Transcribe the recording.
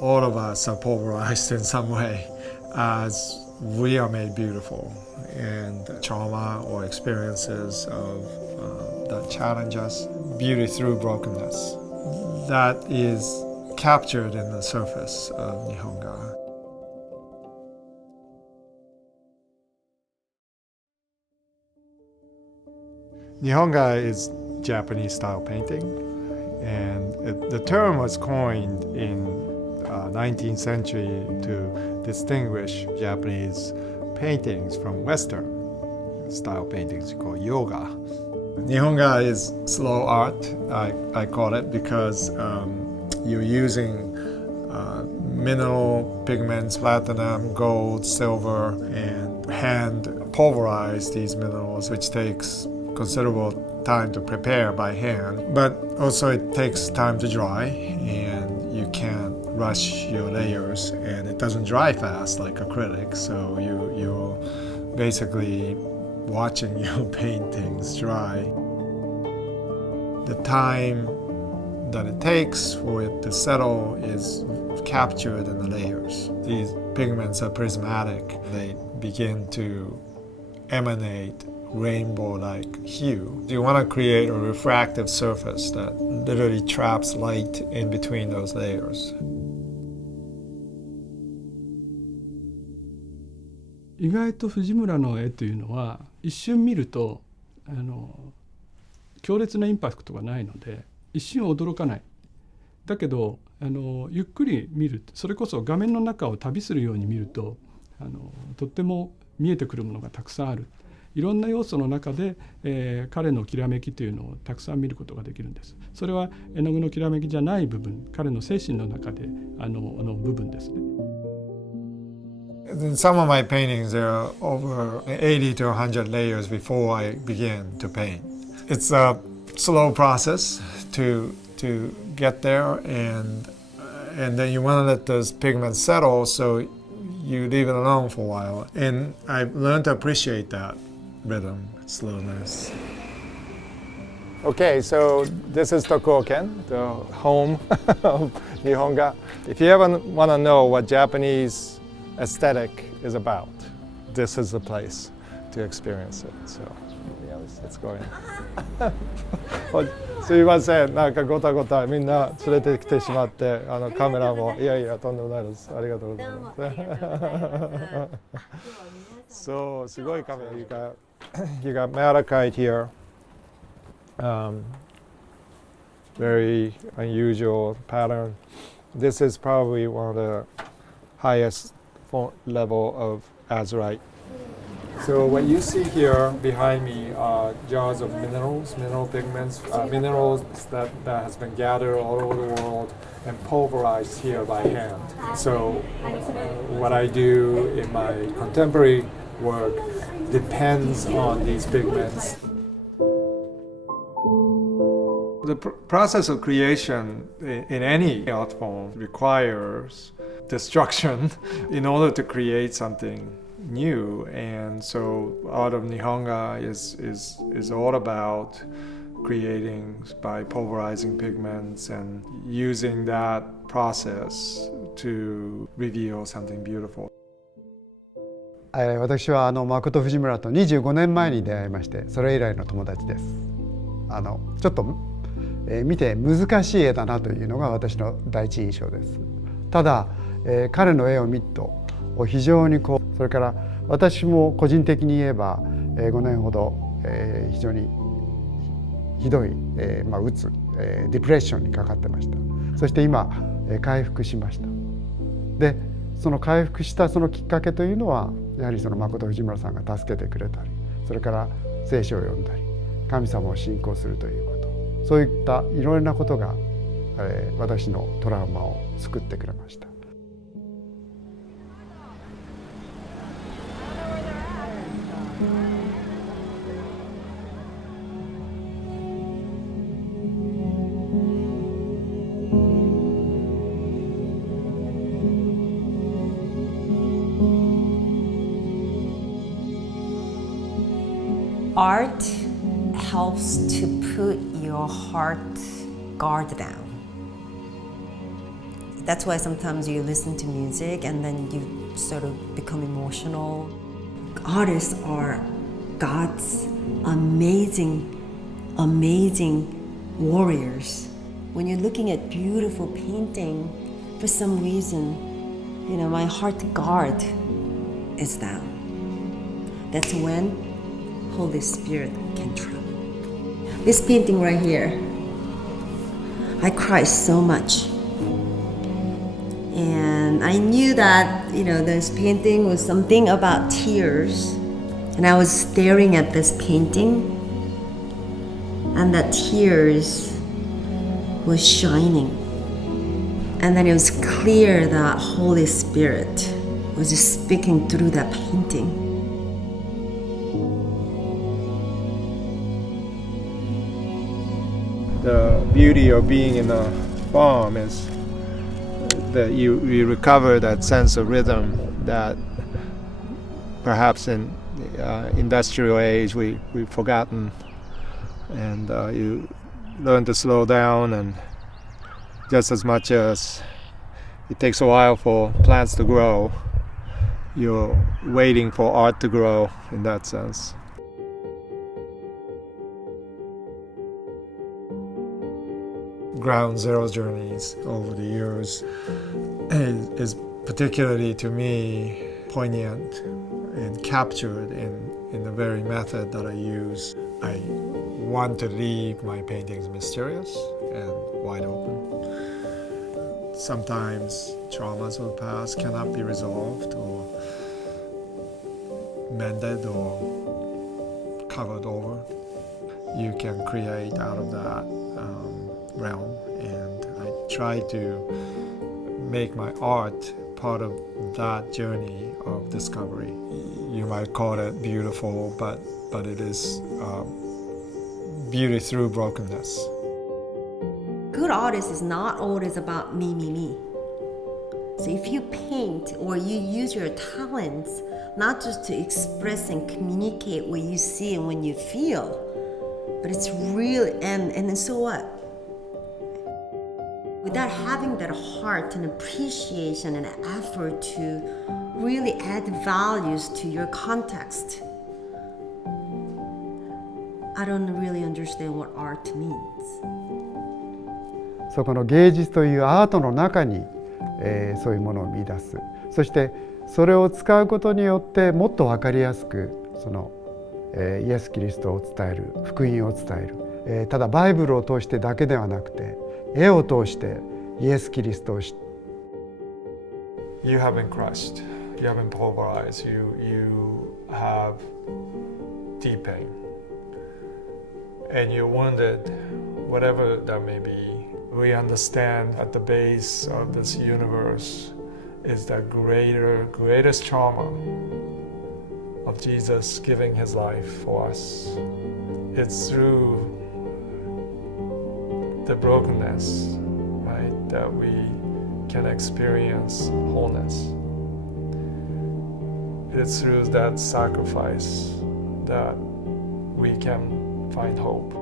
all of us are pulverized in some way as we are made beautiful, and trauma or experiences of that challenge us, beauty through brokenness. That is captured in the surface of Nihonga. Nihonga is Japanese style painting, and the term was coined in 19th century to distinguish Japanese paintings from Western style paintings called yoga. Nihonga is slow art, I call it, because you're using mineral pigments, platinum, gold, silver, and hand pulverize these minerals, which takes considerable time to prepare by hand, but also it takes time to dry, and you can't rush your layers, and it doesn't dry fast like acrylic, so you're basically watching your paintings dry. The time that it takes for it to settle is captured in the layers. These pigments are prismatic. They begin to emanate rainbow-like hue. You want to create a refractive surface that literally traps light in between those layers. 意外と藤村の絵というのは一瞬見ると強烈なインパクトがないので一瞬驚かない。だけどゆっくり見る、それこそ画面の中を旅するように見るととっても見えてくるものがたくさんある。いろんな要素の中で、彼のきらめきというのをたくさん見ることができるんです。それは絵の具のきらめきじゃない部分、彼の精神の中で部分ですね。In some of my paintings, there are over 80 to 100 layers before I begin to paint. It's a slow process to get there, and then you want to let those pigments settle, so you leave it alone for a while. And I've learned to appreciate that rhythm, slowness. Okay, so this is Tokuoken, the home of Nihonga. If you ever want to know what Japanese aesthetic is about, this is the place to experience it. So, yeah, let's go in. すいません、なんかごたごたみんな連れてきてしまってカメラもいやいやとんでもないです。ありがとうございます。そう、すごいカメラ。You got malachite here. Very unusual pattern. This is probably one of the highest level of azurite. So what you see here behind me are jars of mineral pigments, minerals that has been gathered all over the world and pulverized here by hand. So what I do in my contemporary work depends on these pigments. The process of creation in any art form requires destruction in order to create something new, and so art of Nihonga is all about creating by pulverizing pigments and using that process to reveal something beautiful. 私は誠藤村と25年前に出会いまして、それ以来の友達です。ちょっと見て難しい絵だなというのが私の第一印象です。ただ、彼の絵を見ると非常にそれから私も個人的に言えば5年ほど非常にひどい、うつ、ディプレッションにかかってました。そして今回復しました。でその回復したそのきっかけというのはやはりその誠藤村さんが助けてくれたり、それから聖書を読んだり神様を信仰するということ、そういったいろいろなことが、私のトラウマを救ってくれました。Art helps to put your heart guard down. That's why sometimes you listen to music and then you sort of become emotional. Artists are God's amazing warriors. When you're looking at beautiful painting, for some reason, my heart guard is down. That's when Holy Spirit can travel. This painting right here, I cried so much. And I knew that, this painting was something about tears. And I was staring at this painting, and the tears was shining. And then it was clear that Holy Spirit was just speaking through that painting. The beauty of being in a farm is that you recover that sense of rhythm that perhaps in industrial age we've forgotten, and you learn to slow down, and just as much as it takes a while for plants to grow, you're waiting for art to grow in that sense. Ground Zero journeys over the years is particularly to me poignant and captured in the very method that I use. I want to leave my paintings mysterious and wide open. Sometimes traumas of the past cannot be resolved or mended or covered over. You can create out of that realm, and I try to make my art part of that journey of discovery. You might call it beautiful, but it is beauty through brokenness. Good artist is not always about me. So if you paint or you use your talents not just to express and communicate what you see and what you feel, but it's real, and then so what? Without having that heart and appreciation and effort to really add values to your context, I don't really understand what art means. そこの芸術というアートの中に、そういうものを見出す。そしてそれを使うことによってもっと分かりやすくその、イエス・キリストを伝える、福音を伝える、ただバイブルを通してだけではなくて絵を通してイエス・キリストを知って。 You have been crushed, you have been pulverized, you have deep pain, and you're wounded, whatever that may be. We understand at the base of this universe is that greatest trauma of Jesus giving his life for us. It's through the brokenness, right, that we can experience wholeness. It's through that sacrifice that we can find hope.